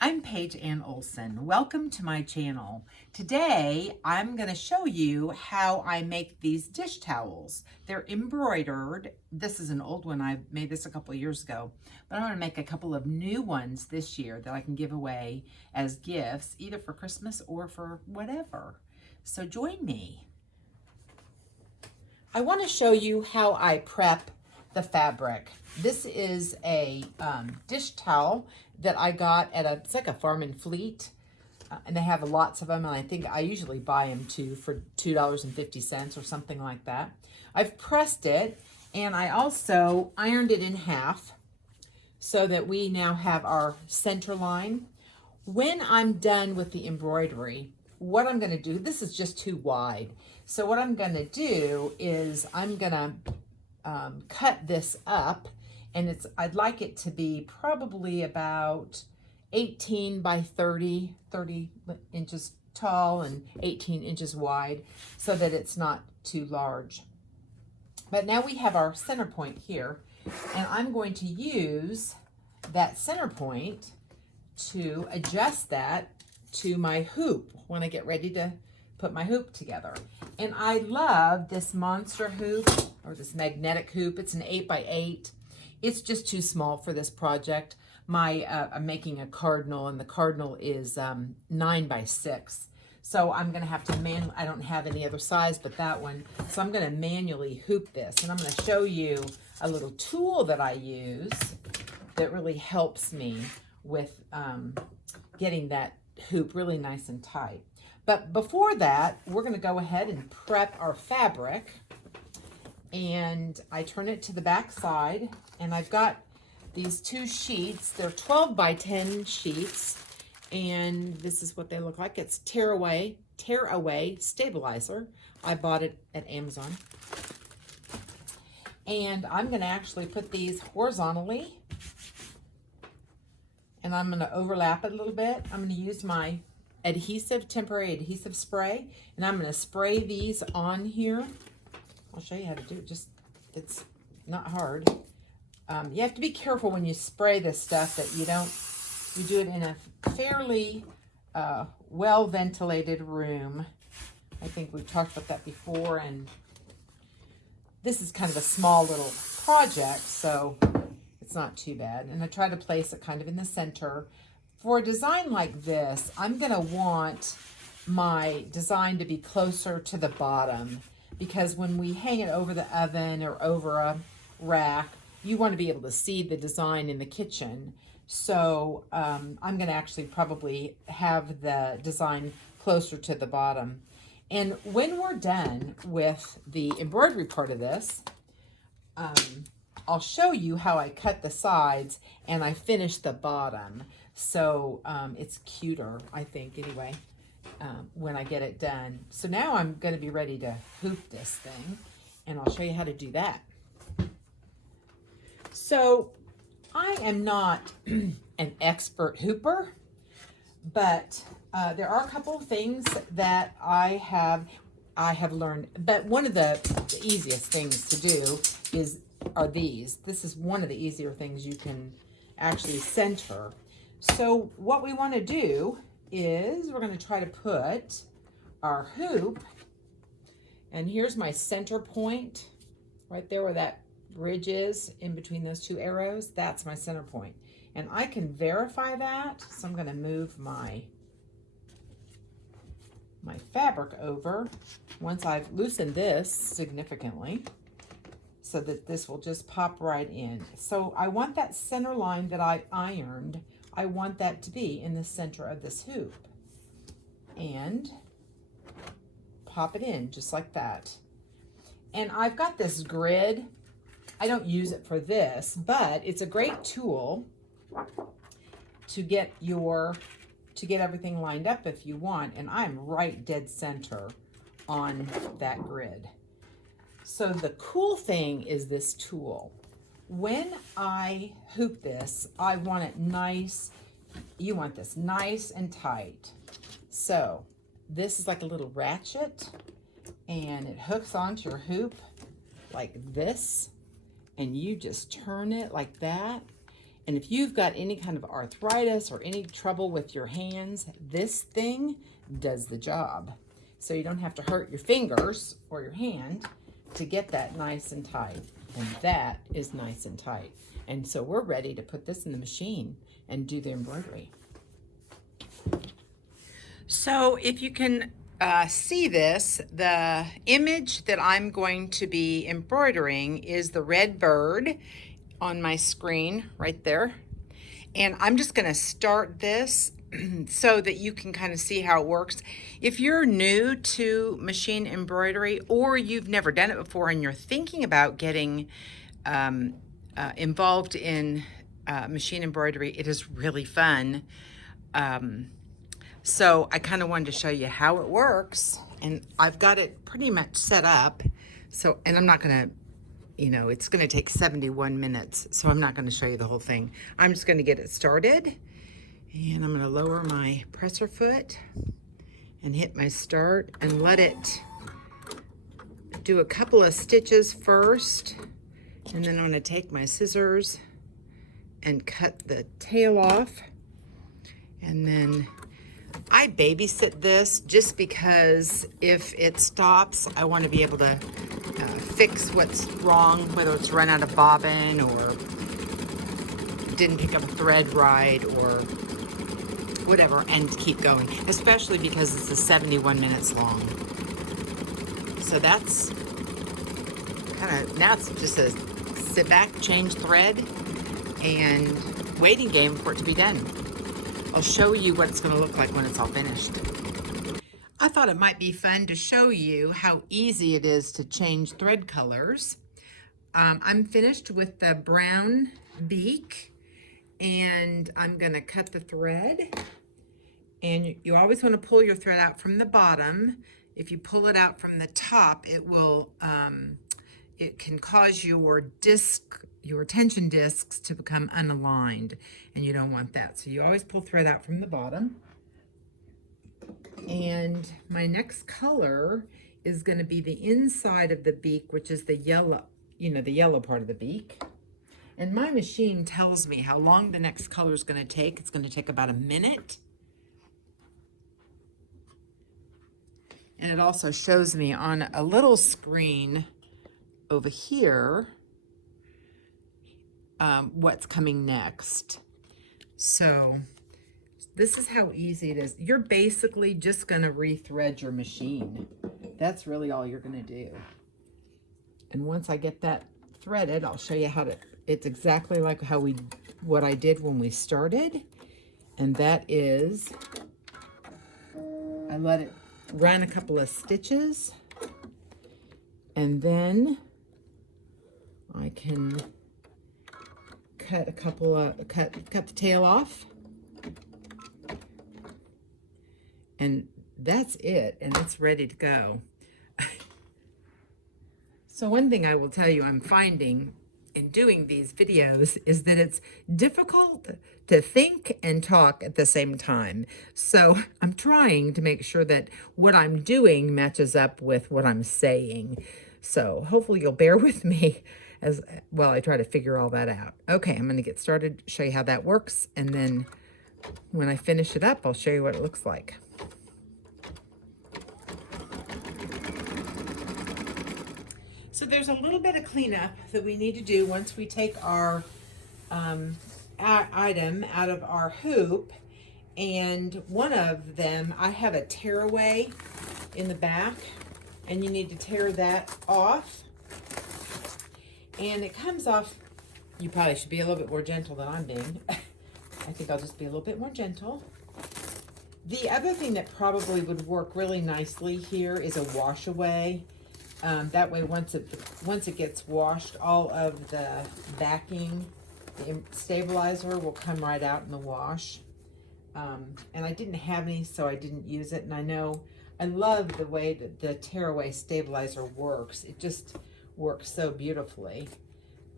I'm Paige Ann Olson. Welcome to my channel. Today, I'm going to show you how I make these dish towels. They're embroidered. This is an old one. I made this a couple of years ago, but I'm going to make a couple of new ones this year that I can give away as gifts, either for Christmas or for whatever. So join me. I want to show you how I prep the fabric. This is a dish towel that I got at it's like a Farm and Fleet, and they have lots of them, and I think I usually buy them too for $2.50 or something like that. I've pressed it, and I also ironed it in half so that we now have our center line. When I'm done with the embroidery, what I'm going to do, this is just too wide. So what I'm going to do is I'm going to cut this up, and I'd like it to be probably about 18 by 30 inches tall and 18 inches wide, so that it's not too large. But now we have our center point here, and I'm going to use that center point to adjust that to my hoop when I get ready to put my hoop together. And I love this monster hoop, or this magnetic hoop. It's an 8x8. It's just too small for this project. I'm making a cardinal, and the cardinal is 9x6. So I'm gonna have to I don't have any other size but that one. So I'm gonna manually hoop this. And I'm gonna show you a little tool that I use that really helps me with getting that hoop really nice and tight. But before that, we're going to go ahead and prep our fabric. And I turn it to the back side, and I've got these two sheets. They're 12 by 10 sheets, and this is what they look like. It's Tear Away Stabilizer. I bought it at Amazon. And I'm going to actually put these horizontally, and I'm going to overlap it a little bit. I'm going to use my temporary adhesive spray, and I'm going to spray these on here. I'll show you how to do it. It's not hard. You have to be careful when you spray this stuff that you do it in a fairly well ventilated room. I think we've talked about that before, and this is kind of a small little project, so it's not too bad. And I try to place it kind of in the center. For a design like this, I'm going to want my design to be closer to the bottom, because when we hang it over the oven or over a rack, you want to be able to see the design in the kitchen. So I'm going to actually probably have the design closer to the bottom. And when we're done with the embroidery part of this, I'll show you how I cut the sides and I finish the bottom. So it's cuter, I think, anyway, when I get it done. So now I'm going to be ready to hoop this thing, and I'll show you how to do that. So I am not an expert hooper, but there are a couple of things that I have learned. But one of the easiest things to do are these. This is one of the easier things you can actually center. So what we want to do is we're going to try to put our hoop, and here's my center point right there where that ridge is in between those two arrows. That's my center point, and I can verify that. So I'm going to move my fabric over once I've loosened this significantly, so that this will just pop right in. So I want that center line that I ironed, I want that to be in the center of this hoop. And pop it in just like that. And I've got this grid. I don't use it for this, but it's a great tool to get everything lined up if you want. And I'm right dead center on that grid. So the cool thing is this tool. When I hoop this, I want it nice. You want this nice and tight. So this is like a little ratchet, and it hooks onto your hoop like this, and you just turn it like that, And if you've got any kind of arthritis or any trouble with your hands, this thing does the job. So you don't have to hurt your fingers or your hand to get that nice and tight. And that is nice and tight. And so we're ready to put this in the machine and do the embroidery. So if you can see this, the image that I'm going to be embroidering is the red bird on my screen right there. And I'm just going to start this so that you can kind of see how it works. If you're new to machine embroidery, or you've never done it before and you're thinking about getting involved in machine embroidery, it is really fun. So I kind of wanted to show you how it works, and I've got it pretty much set up. So, and I'm not going to, you know, it's going to take 71 minutes, so I'm not going to show you the whole thing. I'm just going to get it started, and I'm going to lower my presser foot and hit my start and let it do a couple of stitches first, and then I'm going to take my scissors and cut the tail off. And then I babysit this just because if it stops, I want to be able to fix what's wrong, whether it's run out of bobbin or didn't pick up a thread right or whatever, and keep going, especially because it's 71 minutes long. So that's kind of, now it's just a sit back, change thread, and waiting game for it to be done. I'll show you what it's going to look like when it's all finished. I thought it might be fun to show you how easy it is to change thread colors. I'm finished with the brown beak, and I'm going to cut the thread. And you always want to pull your thread out from the bottom. If you pull it out from the top, it will it can cause your tension discs to become unaligned, and you don't want that. So you always pull thread out from the bottom. And my next color is going to be the inside of the beak, which is the yellow, you know, the yellow part of the beak. And my machine tells me how long the next color is going to take. It's going to take about a minute. And it also shows me on a little screen over here what's coming next. So this is how easy it is. You're basically just going to rethread your machine. That's really all you're going to do. And once I get that threaded, I'll show you how to, it's exactly like what I did when we started. And that is, I let it run a couple of stitches, and then I can cut cut the tail off, and that's it, and it's ready to go. So one thing I will tell you I'm finding in doing these videos is that it's difficult to think and talk at the same time. So I'm trying to make sure that what I'm doing matches up with what I'm saying. So hopefully you'll bear with me as well I try to figure all that out. Okay, I'm going to get started, show you how that works, and then when I finish it up, I'll show you what it looks like. So there's a little bit of cleanup that we need to do once we take our item out of our hoop. And one of them, I have a tearaway in the back, and you need to tear that off. And it comes off, you probably should be a little bit more gentle than I'm being. I think I'll just be a little bit more gentle. The other thing that probably would work really nicely here is a wash away. That way, once it gets washed, all of the backing, the stabilizer will come right out in the wash. And I didn't have any, so I didn't use it. And I love the way that the tearaway stabilizer works. It just works so beautifully.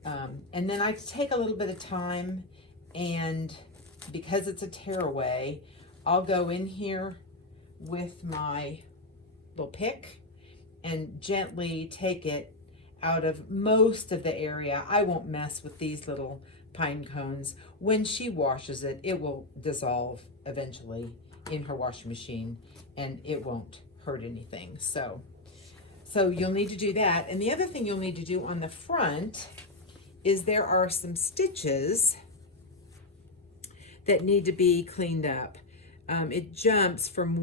And then I take a little bit of time, and because it's a tearaway, I'll go in here with my little pick and gently take it out of most of the area. I won't mess with these little pine cones. When she washes it, it will dissolve eventually in her washing machine, and it won't hurt anything. So you'll need to do that. And the other thing you'll need to do on the front is there are some stitches that need to be cleaned up. It jumps from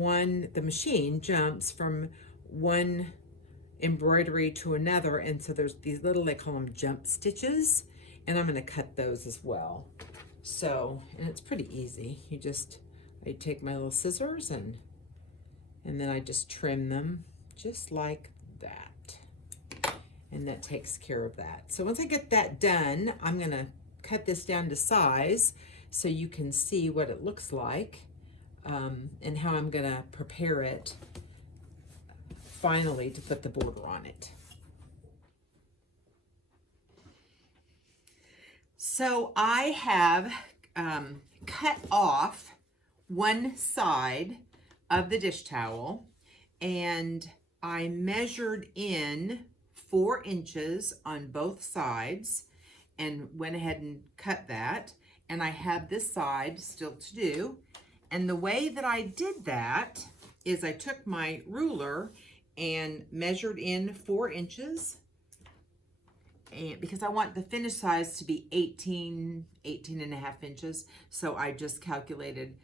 the machine jumps from one embroidery to another, and so there's these little, they call them jump stitches, and I'm going to cut those as well. So, and it's pretty easy. I take my little scissors and then I just trim them just like that. And that takes care of that. So once I get that done, I'm going to cut this down to size so you can see what it looks like, and how I'm going to prepare it finally to put the border on it. So I have cut off one side of the dish towel, and I measured in 4 inches on both sides and went ahead and cut that. And I have this side still to do. And the way that I did that is I took my ruler and measured in 4 inches, and because I want the finished size to be 18 and a half inches. So I just calculated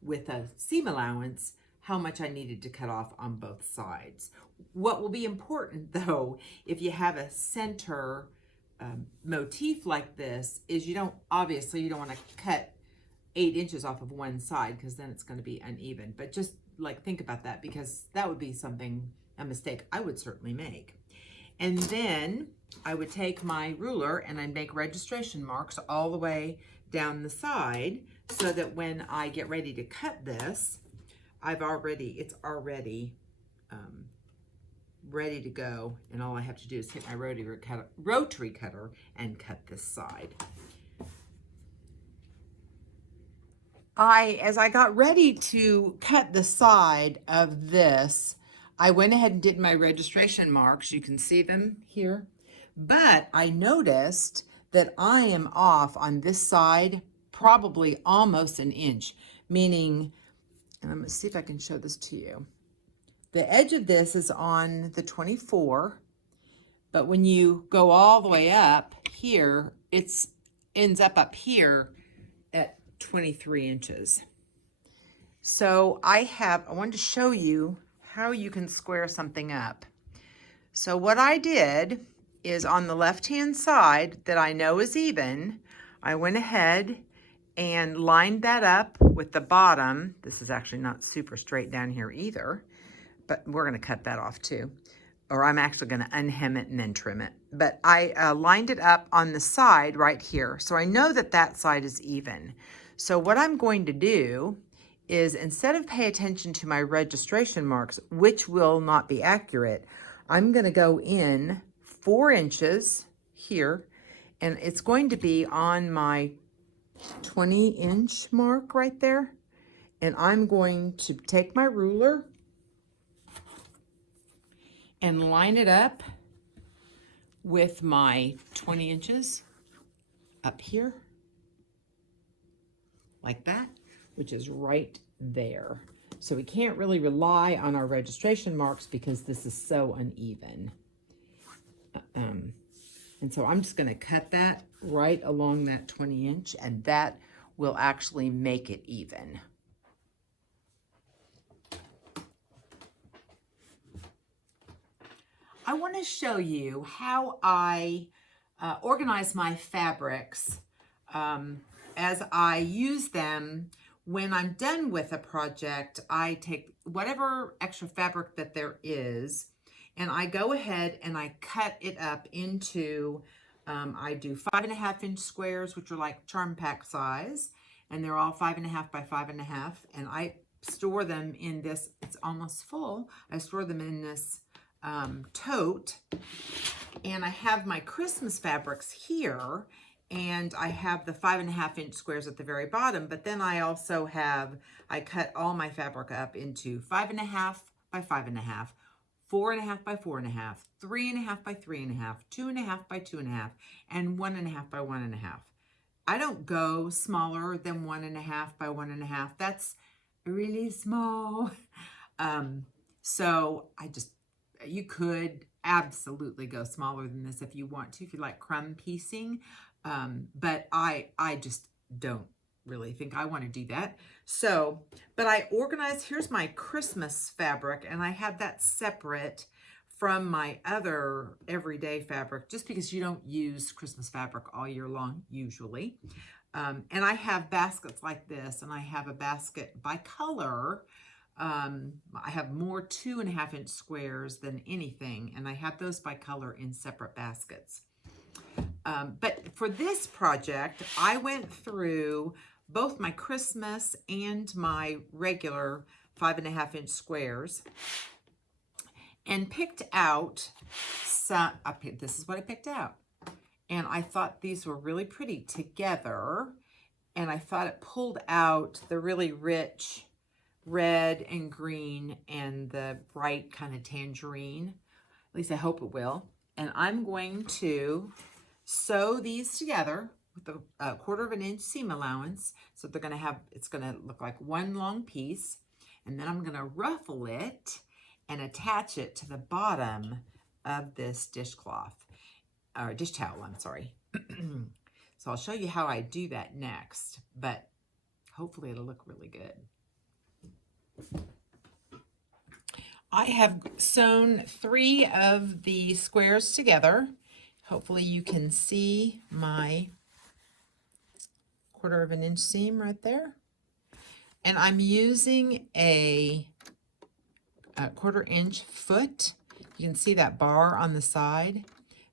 with a seam allowance how much I needed to cut off on both sides. What will be important though, if you have a center motif like this, is you don't want to cut 8 inches off of one side, because then it's going to be uneven. But just like think about that, because that would be a mistake I would certainly make. And then I would take my ruler and I'd make registration marks all the way down the side, so that when I get ready to cut this, it's already ready to go, and all I have to do is hit my rotary cutter and cut this side. As I got ready to cut the side of this, I went ahead and did my registration marks. You can see them here. But I noticed that I am off on this side probably almost an inch, meaning, and let me see if I can show this to you. The edge of this is on the 24, but when you go all the way up here, it ends up here at 23 inches. So I wanted to show you how you can square something up. So what I did is, on the left-hand side that I know is even, I went ahead and lined that up with the bottom. This is actually not super straight down here either, but we're going to cut that off too. Or I'm actually going to unhem it and then trim it. But I lined it up on the side right here. So I know that that side is even. So what I'm going to do is, instead of pay attention to my registration marks, which will not be accurate, I'm going to go in 4 inches here, and it's going to be on my 20-inch mark right there. And I'm going to take my ruler and line it up with my 20 inches up here, like that, which is right there. So we can't really rely on our registration marks because this is so uneven. And so I'm just going to cut that right along that 20 inch, and that will actually make it even. I want to show you how I organize my fabrics as I use them. When I'm done with a project, I take whatever extra fabric that there is, and I go ahead and I cut it up into, I do 5.5 inch squares, which are like charm pack size, and they're all 5.5 by 5.5, and I store them in this, it's almost full, I store them in this tote, and I have my Christmas fabrics here, and I have the 5.5 inch squares at the very bottom, but then I also have, I cut all my fabric up into 5.5 by 5.5, 4.5 by 4.5, 3.5 by 3.5, 2.5 by 2.5, and 1.5 by 1.5. I don't go smaller than 1.5 by 1.5. That's really small. So you could absolutely go smaller than this if you want to, if you like crumb piecing. But I just don't really think I want to do that. So, but I organized, here's my Christmas fabric, and I have that separate from my other everyday fabric, just because you don't use Christmas fabric all year long, usually. And I have baskets like this, and I have a basket by color. I have more 2.5-inch squares than anything, and I have those by color in separate baskets. But for this project, I went through both my Christmas and my regular 5.5-inch squares and picked out some. This is what I picked out, and I thought these were really pretty together, and I thought it pulled out the really rich red and green and the bright kind of tangerine. At least I hope it will. And I'm going to sew these together with a 1/4 inch seam allowance. So they're going to have, it's going to look like one long piece. And then I'm going to ruffle it and attach it to the bottom of this dishcloth, or dish towel, I'm sorry. So I'll show you how I do that next, but hopefully it'll look really good. I have sewn 3 of the squares together. Hopefully you can see my 1/4 inch seam right there. And I'm using a 1/4 inch foot. You can see that bar on the side.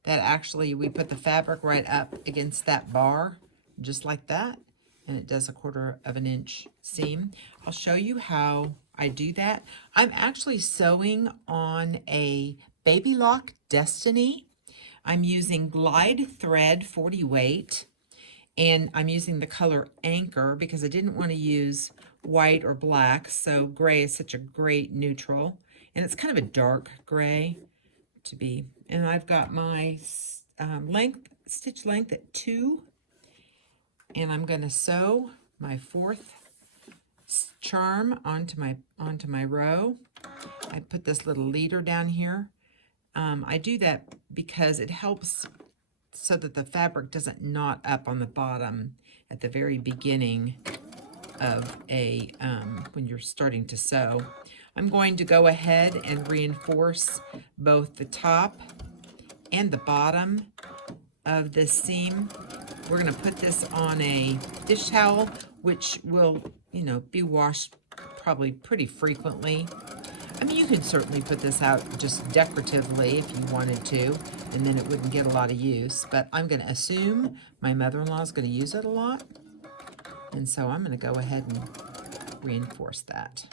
That actually, we put the fabric right up against that bar, just like that. And it does a 1/4 inch seam. I'll show you how I do that. I'm actually sewing on a Baby Lock Destiny. I'm using Glide Thread 40 weight, and I'm using the color Anchor because I didn't want to use white or black, so gray is such a great neutral, and it's kind of a dark gray to be. And I've got my stitch length at 2, and I'm going to sew my 4th charm onto my row. I put this little leader down here. I do that because it helps so that the fabric doesn't knot up on the bottom at the very beginning of a when you're starting to sew. I'm going to go ahead and reinforce both the top and the bottom of this seam. We're going to put this on a dish towel, which will, be washed probably pretty frequently. I mean, you could certainly put this out just decoratively if you wanted to, and then it wouldn't get a lot of use. But I'm going to assume my mother-in-law is going to use it a lot. And so I'm going to go ahead and reinforce that.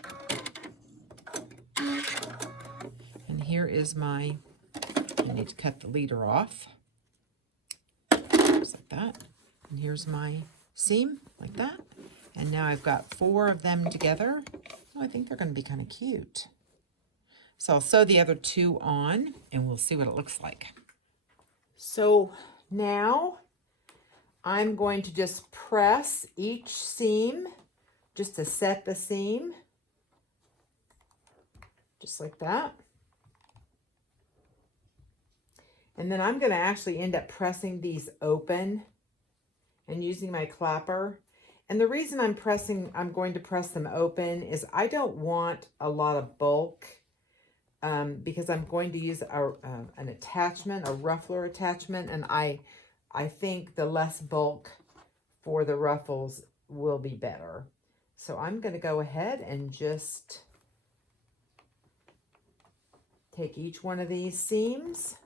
And here is I need to cut the leader off. Just like that. And here's my seam, like that. And now I've got 4 of them together. Oh, I think they're going to be kind of cute. So I'll sew the other 2 on, and we'll see what it looks like. So now I'm going to just press each seam just to set the seam, just like that. And then I'm going to actually end up pressing these open and using my clapper. And the reason I'm going to press them open is I don't want a lot of bulk, because I'm going to use an attachment, a ruffler attachment, and I think the less bulk for the ruffles will be better. So I'm going to go ahead and just take each one of these seams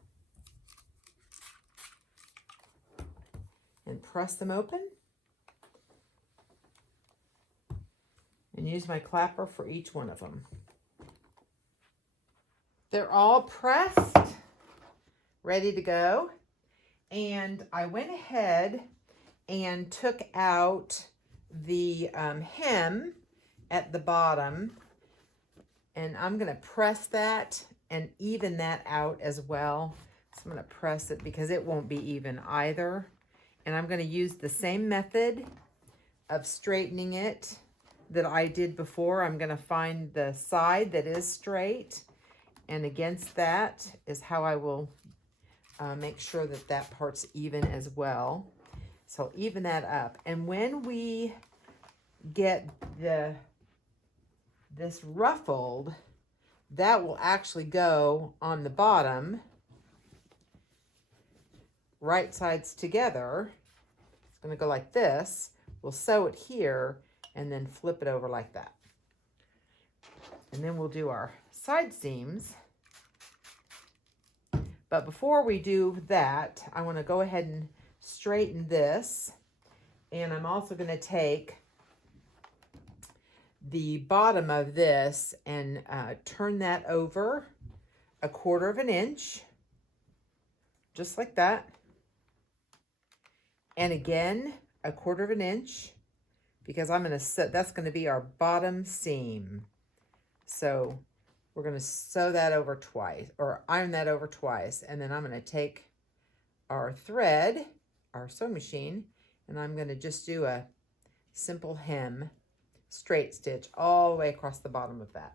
and press them open, and use my clapper for each one of them. They're all pressed, ready to go. And I went ahead and took out the hem at the bottom, and I'm going to press that and even that out as well. So I'm going to press it because it won't be even either. And I'm going to use the same method of straightening it that I did before. I'm going to find the side that is straight, and against that is how I will make sure that that part's even as well. So I'll even that up. And when we get this ruffled, that will actually go on the bottom, right sides together. It's going to go like this. We'll sew it here and then flip it over like that. And then we'll do our side seams. But before we do that, I want to go ahead and straighten this. And I'm also going to take the bottom of this and turn that over 1/4 of an inch, just like that. And again, 1/4 of an inch, because I'm going to set, that's going to be our bottom seam. So we're going to sew that over twice, or iron that over twice. And then I'm going to take our thread, our sewing machine, and I'm going to just do a simple hem, straight stitch all the way across the bottom of that.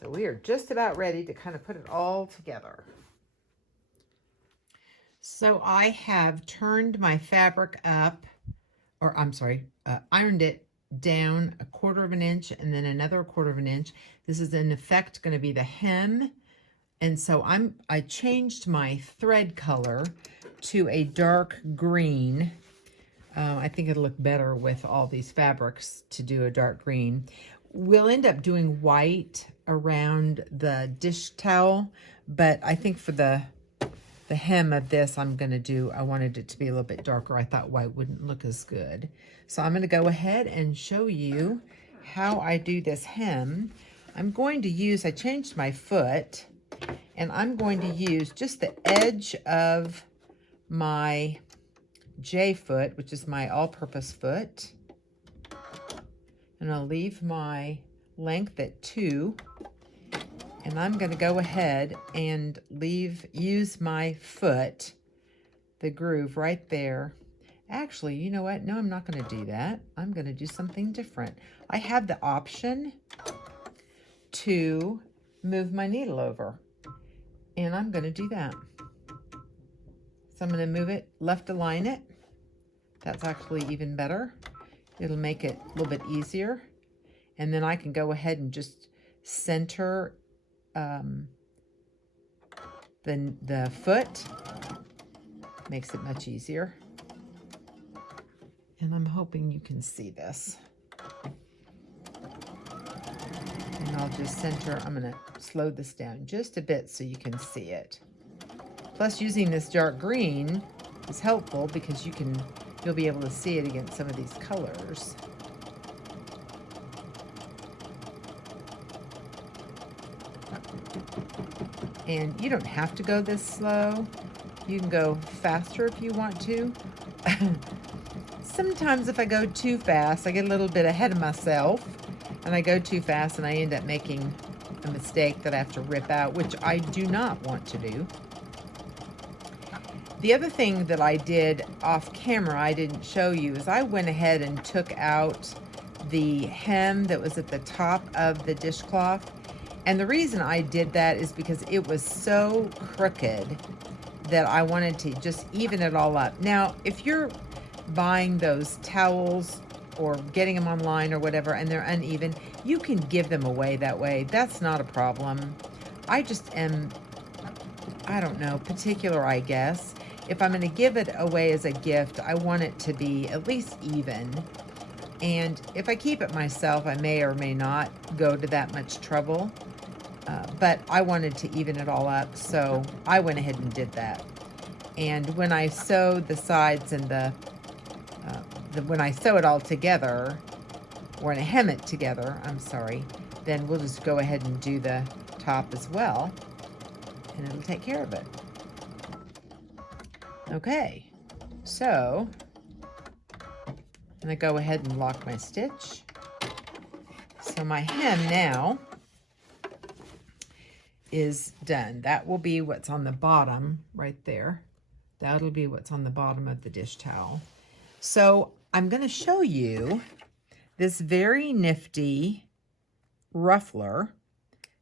So we are just about ready to kind of put it all together. So I have turned my fabric up, or I'm sorry, ironed it down 1/4 of an inch and then another 1/4 of an inch. This is in effect going to be the hem. And so I changed my thread color to a dark green. I think it'll look better with all these fabrics to do a dark green. We'll end up doing white around the dish towel, but I think for the hem of this, I wanted it to be a little bit darker. I thought white wouldn't look as good. So I'm going to go ahead and show you how I do this hem. I'm going to use, I changed my foot, and I'm going to use just the edge of my J foot, which is my all-purpose foot. And I'll leave my length at 2. And I'm going to go ahead and use my foot, the groove right there. Actually, you know what? No, I'm not going to do that. I'm going to do something different. I have the option to move my needle over, and I'm going to do that. So I'm going to move it, left align it. That's actually even better. It'll make it a little bit easier. And then I can go ahead and just center the foot. Makes it much easier. And I'm hoping you can see this. And I'll just center, I'm going to slow this down just a bit so you can see it. Plus, using this dark green is helpful because you'll be able to see it against some of these colors. And you don't have to go this slow. You can go faster if you want to. Sometimes if I go too fast, I get a little bit ahead of myself, and I go too fast and I end up making a mistake that I have to rip out, which I do not want to do. The other thing that I did off camera, I didn't show you, is I went ahead and took out the hem that was at the top of the dishcloth. And the reason I did that is because it was so crooked that I wanted to just even it all up. Now, if you're buying those towels or getting them online or whatever and they're uneven, you can give them away that way. That's not a problem. I just am, I don't know, particular, I guess. If I'm going to give it away as a gift, I want it to be at least even. And if I keep it myself, I may or may not go to that much trouble. But I wanted to even it all up, so I went ahead and did that. And when I sewed the sides and when I sew it all together, or when I hem it together, I'm sorry, then we'll just go ahead and do the top as well, and it'll take care of it. Okay, so I'm going to go ahead and lock my stitch. So my hem now is done. That will be what's on the bottom right there. That'll be what's on the bottom of the dish towel. So I'm going to show you this very nifty ruffler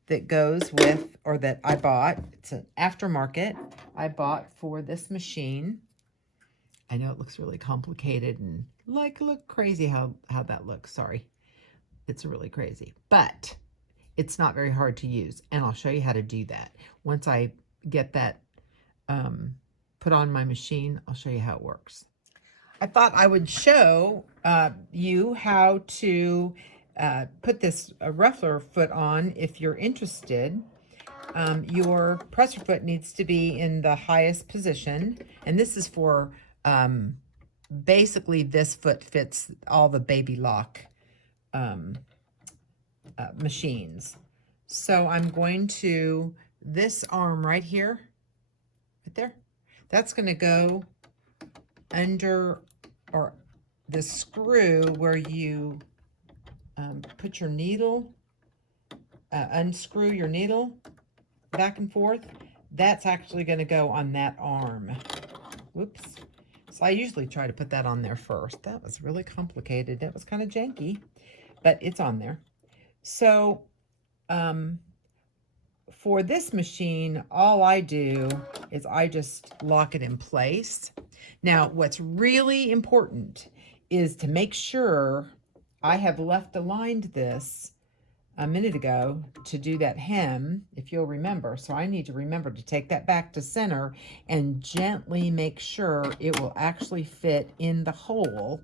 that goes with, or that I bought. It's an aftermarket I bought for this machine. I know it looks really complicated and look crazy how that looks. Sorry. It's really crazy, but it's not very hard to use, and I'll show you how to do that. Once I get that put on my machine, I'll show you how it works. I thought I would show you how to put this ruffler foot on if you're interested. Your presser foot needs to be in the highest position, and this is for basically this foot fits all the baby lock machines. So I'm going to, this arm right here, right there, that's going to go under, or the screw where you put your needle, unscrew your needle back and forth. That's actually going to go on that arm. Whoops. So I usually try to put that on there first. That was really complicated. That was kind of janky, but it's on there. So for this machine, all I do is I just lock it in place. Now, what's really important is to make sure, I have left aligned this a minute ago to do that hem, if you'll remember. So I need to remember to take that back to center and gently make sure it will actually fit in the hole.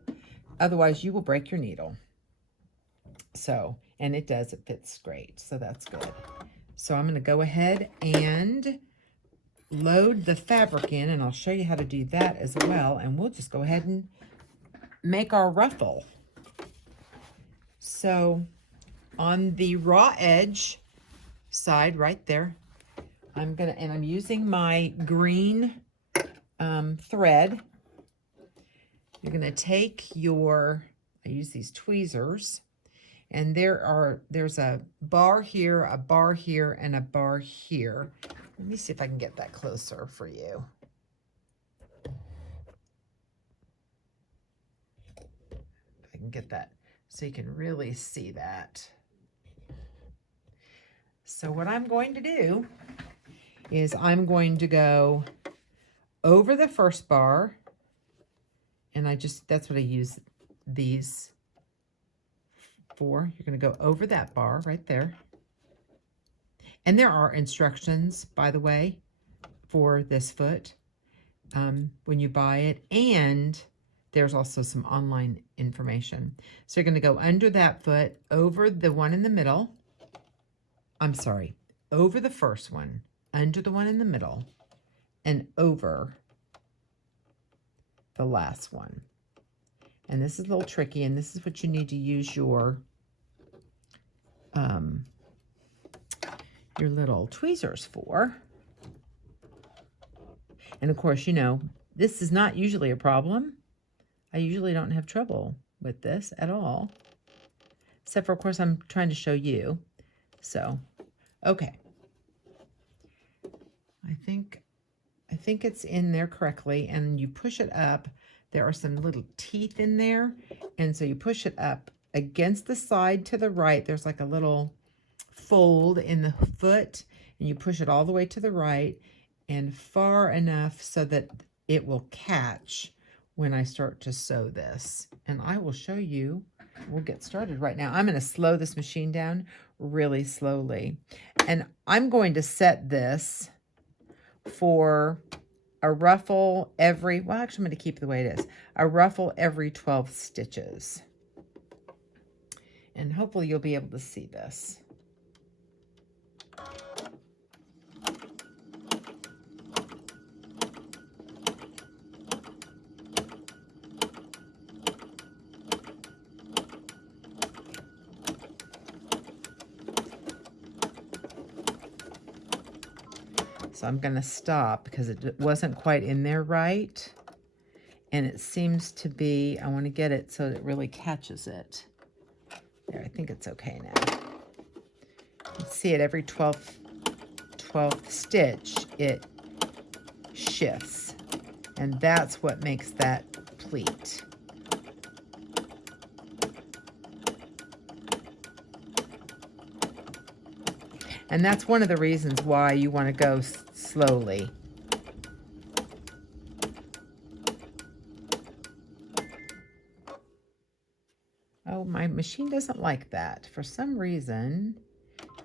Otherwise, you will break your needle. So, and it does, it fits great. So that's good. So I'm going to go ahead and load the fabric in, and I'll show you how to do that as well. And we'll just go ahead and make our ruffle. So on the raw edge side right there, I'm using my green thread. You're going to take your, I use these tweezers, and there's a bar here, a bar here, and a bar here. Let me see if I can get that closer for you. If I can get that so you can really see that. So what I'm going to do is I'm going to go over the first bar, and that's what I use these for. You're going to go over that bar right there. And there are instructions, by the way, for this foot when you buy it. And there's also some online information. So you're going to go under that foot, over the one in the middle. I'm sorry, over the first one, under the one in the middle, and over the last one. And this is a little tricky, and this is what you need to use your little tweezers for. And of course, you know, this is not usually a problem. I usually don't have trouble with this at all. Except for, of course, I'm trying to show you. So, okay. I think it's in there correctly, and you push it up. There are some little teeth in there, and so you push it up against the side to the right. There's like a little fold in the foot, and you push it all the way to the right and far enough so that it will catch when I start to sew this. And I will show you. We'll get started right now. I'm going to slow this machine down really slowly, and I'm going to set this for a ruffle every, well, actually I'm going to keep it the way it is, a ruffle every 12 stitches. And hopefully you'll be able to see this. So I'm going to stop because it wasn't quite in there right. And it seems to be, I want to get it so that it really catches it. There, I think it's okay now. You see it every 12 12th stitch, it shifts. And that's what makes that pleat. And that's one of the reasons why you want to go slowly. Oh, my machine doesn't like that. For some reason,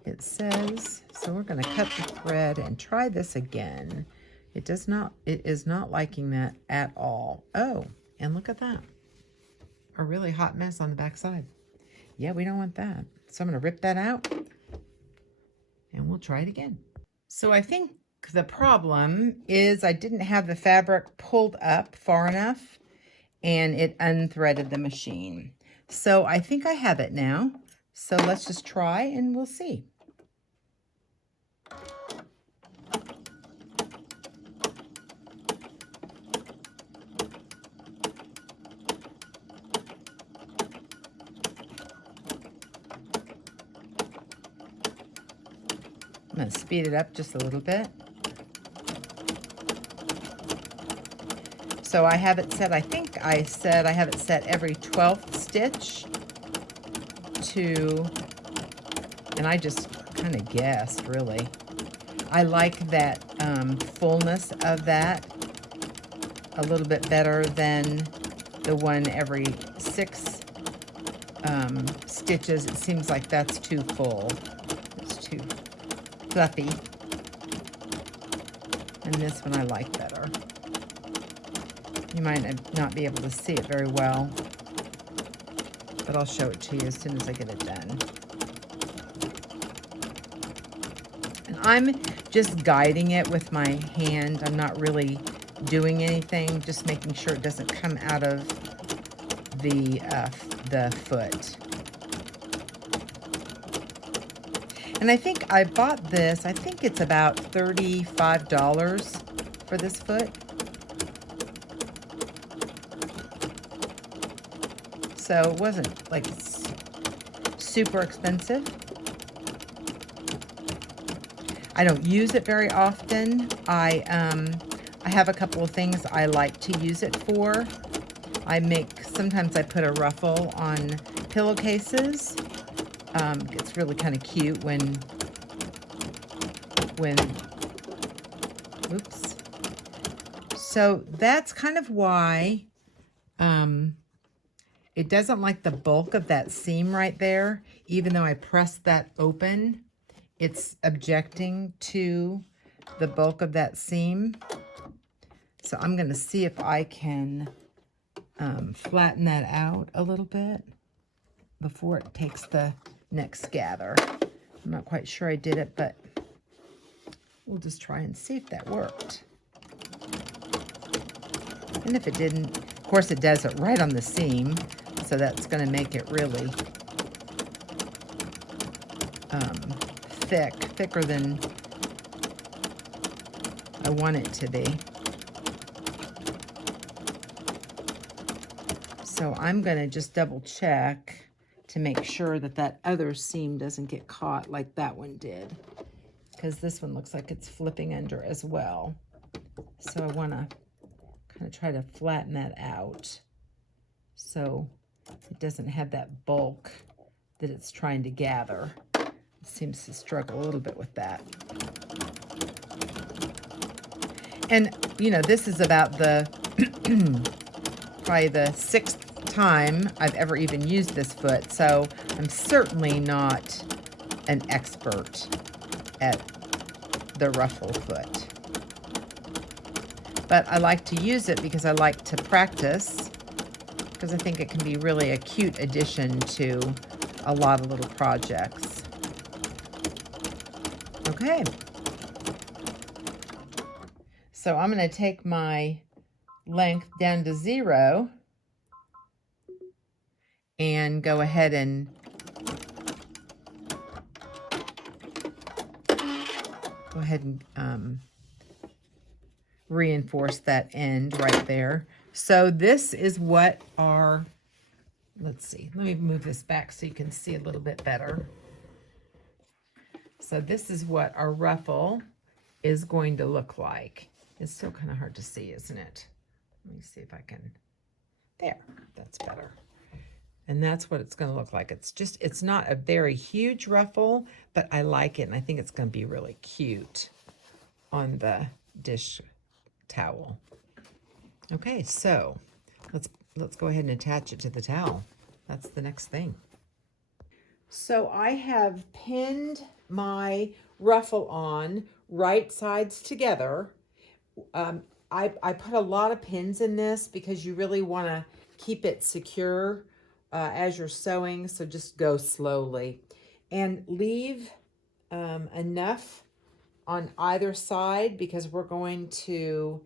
it says, so we're going to cut the thread and try this again. It is not liking that at all. Oh, and look at that. A really hot mess on the back side. Yeah, we don't want that. So I'm going to rip that out and we'll try it again. So I think the problem is I didn't have the fabric pulled up far enough and it unthreaded the machine. So I think I have it now. So let's just try and we'll see. I'm going to speed it up just a little bit. So I have it set, I think I said I have it set every 12th stitch to, and I just kind of guessed really. I like that fullness of that a little bit better than the one every 6 stitches. It seems like that's too full. It's too fluffy. And this one I like better. You might not be able to see it very well, but I'll show it to you as soon as I get it done. And I'm just guiding it with my hand. I'm not really doing anything, just making sure it doesn't come out of the foot. And I think I bought this, I think it's about $35 for this foot. So it wasn't like super expensive. I don't use it very often. I have a couple of things I like to use it for. Sometimes I put a ruffle on pillowcases. It's really kind of cute when, oops. So that's kind of why it doesn't like the bulk of that seam right there. Even though I pressed that open, it's objecting to the bulk of that seam. So I'm going to see if I can flatten that out a little bit before it takes the next gather. I'm not quite sure I did it, but we'll just try and see if that worked. And if it didn't, of course it does it right on the seam, so that's going to make it really thicker than I want it to be. So I'm going to just double check to make sure that that other seam doesn't get caught like that one did, because this one looks like it's flipping under as well. So I want to kind of try to flatten that out so it doesn't have that bulk that it's trying to gather. It seems to struggle a little bit with that. And, you know, this is about the probably the 6th time I've ever even used this foot, so I'm certainly not an expert at the ruffle foot. But I like to use it because I like to practice, because I think it can be really a cute addition to a lot of little projects. Okay. So I'm going to take my length down to 0 and go ahead and reinforce that end right there. So this is what our, let's see, let me move this back so you can see a little bit better. So this is what our ruffle is going to look like. It's still kind of hard to see, isn't it? Let me see if I can, there, that's better. And that's what it's going to look like. It's not a very huge ruffle, but I like it, and I think it's going to be really cute on the dish towel. Okay, so let's go ahead and attach it to the towel. That's the next thing. So I have pinned my ruffle on right sides together. I put a lot of pins in this because you really want to keep it secure as you're sewing, so just go slowly. And leave enough on either side because we're going to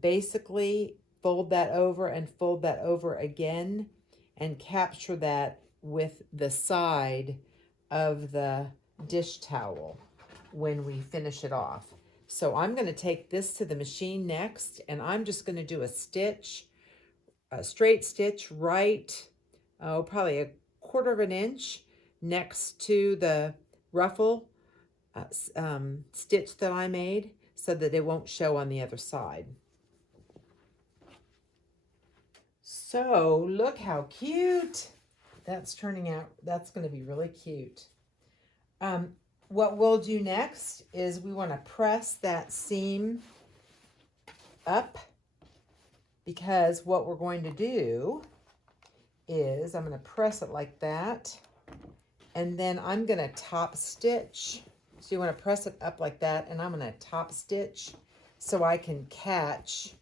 basically fold that over and fold that over again and capture that with the side of the dish towel when we finish it off. So I'm going to take this to the machine next, and I'm just going to do a stitch, a straight stitch right, probably a 1/4 of an inch next to the ruffle stitch that I made so that it won't show on the other side. So look how cute that's turning out. That's going to be really cute. What we'll do next is we want to press that seam up, because what we're going to do is I'm going to press it like that, and then I'm going to top stitch. So you want to press it up like that, and I'm going to top stitch so I can catch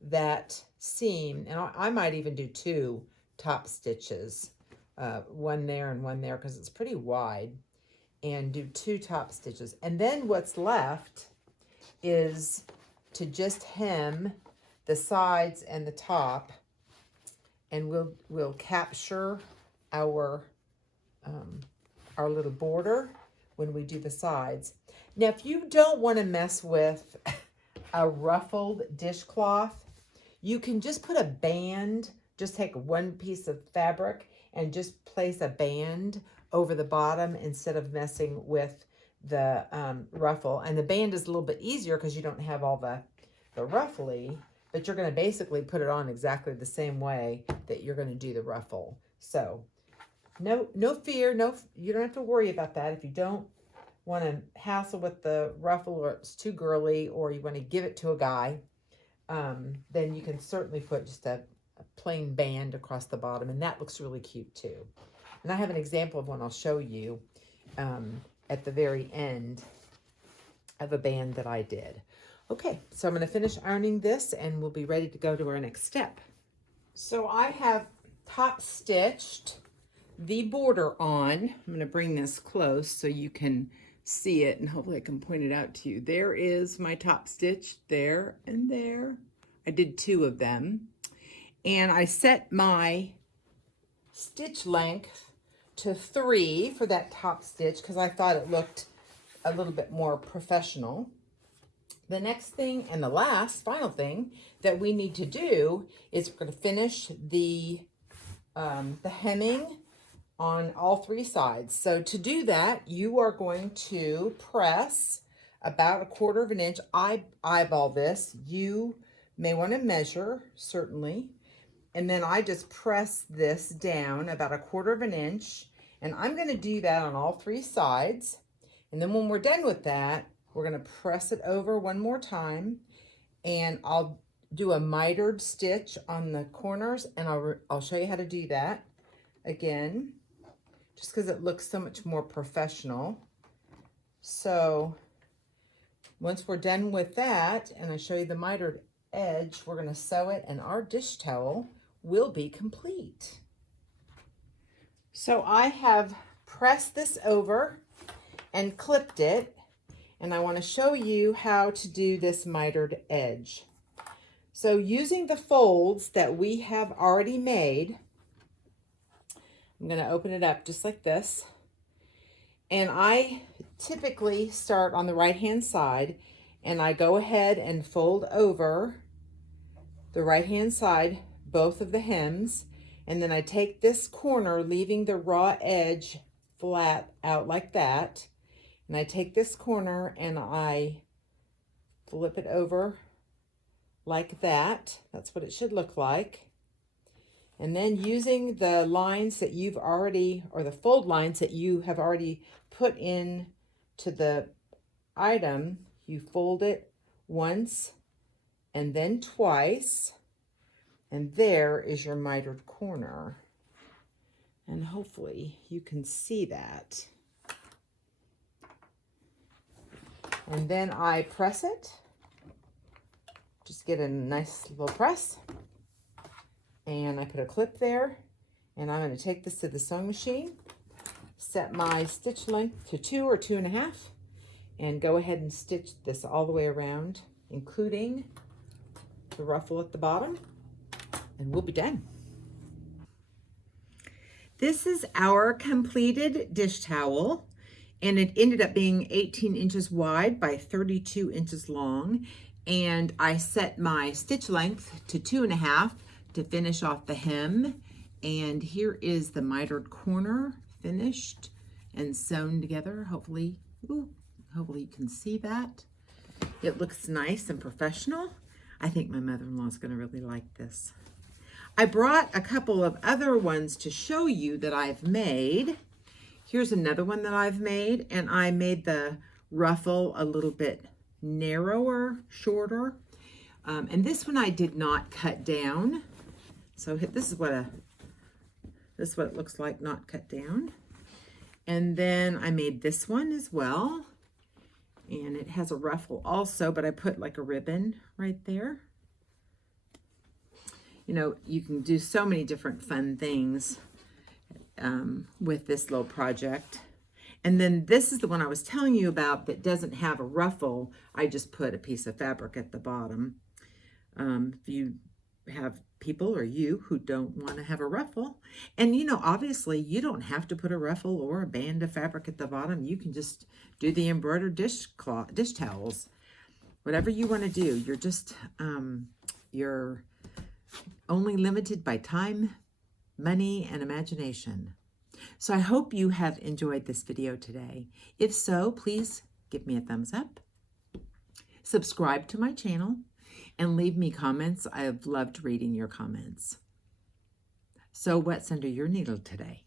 that seam. And I might even do 2 top stitches, one there and one there, because it's pretty wide, and do 2 top stitches. And then what's left is to just hem the sides and the top, and we'll capture our little border when we do the sides. Now, if you don't want to mess with a ruffled dishcloth, you can just put a band, just take one piece of fabric and just place a band over the bottom instead of messing with the ruffle. And the band is a little bit easier because you don't have all the ruffly, but you're going to basically put it on exactly the same way that you're going to do the ruffle. So no fear, you don't have to worry about that. If you don't want to hassle with the ruffle, or it's too girly, or you want to give it to a guy, then you can certainly put just a plain band across the bottom, and that looks really cute too. And I have an example of one I'll show you at the very end of a band that I did. Okay, so I'm going to finish ironing this, and we'll be ready to go to our next step. So I have top stitched the border on. I'm going to bring this close so you can see it, and hopefully I can point it out to you. There is my top stitch, there and there. I did 2 of them, and I set my stitch length to 3 for that top stitch because I thought it looked a little bit more professional. The next thing, and the last final thing that we need to do, is we're going to finish the hemming on all 3 sides. So to do that, you are going to press about a 1/4 of an inch. I eyeball this. You may want to measure, certainly. And then I just press this down about a 1/4 of an inch. And I'm going to do that on all 3 sides. And then when we're done with that, we're going to press it over one more time. And I'll do a mitered stitch on the corners, and I'll show you how to do that again, just because it looks so much more professional. So once we're done with that, and I show you the mitered edge, we're going to sew it, and our dish towel will be complete. So I have pressed this over and clipped it, and I want to show you how to do this mitered edge. So using the folds that we have already made, I'm going to open it up just like this. And I typically start on the right-hand side, and I go ahead and fold over the right-hand side, both of the hems, and then I take this corner, leaving the raw edge flat out like that, and I take this corner and I flip it over like that. That's what it should look like. And then using the lines that you've already, or the fold lines that you have already put in to the item, you fold it once and then twice. And there is your mitered corner. And hopefully you can see that. And then I press it. Just get a nice little press. And I put a clip there. And I'm going to take this to the sewing machine, set my stitch length to 2 or 2.5, and go ahead and stitch this all the way around, including the ruffle at the bottom, and we'll be done. This is our completed dish towel, and it ended up being 18 inches wide by 32 inches long. And I set my stitch length to 2.5 to finish off the hem. And here is the mitered corner finished and sewn together. Hopefully you can see that. It looks nice and professional. I think my mother-in-law is going to really like this. I brought a couple of other ones to show you that I've made. Here's another one that I've made, and I made the ruffle a little bit narrower, shorter. And this one I did not cut down. So this is what it looks like, not cut down. And then I made this one as well. And it has a ruffle also, but I put like a ribbon right there. You know, you can do so many different fun things with this little project. And then this is the one I was telling you about that doesn't have a ruffle. I just put a piece of fabric at the bottom. If you have people or you who don't want to have a ruffle, and you know, obviously you don't have to put a ruffle or a band of fabric at the bottom. You can just do the embroidered dish towels, whatever you want to do. You're just you're only limited by time, money, and imagination. So I hope you have enjoyed this video today. If so, please give me a thumbs up, subscribe to my channel, and leave me comments. I've loved reading your comments. So what's under your needle today?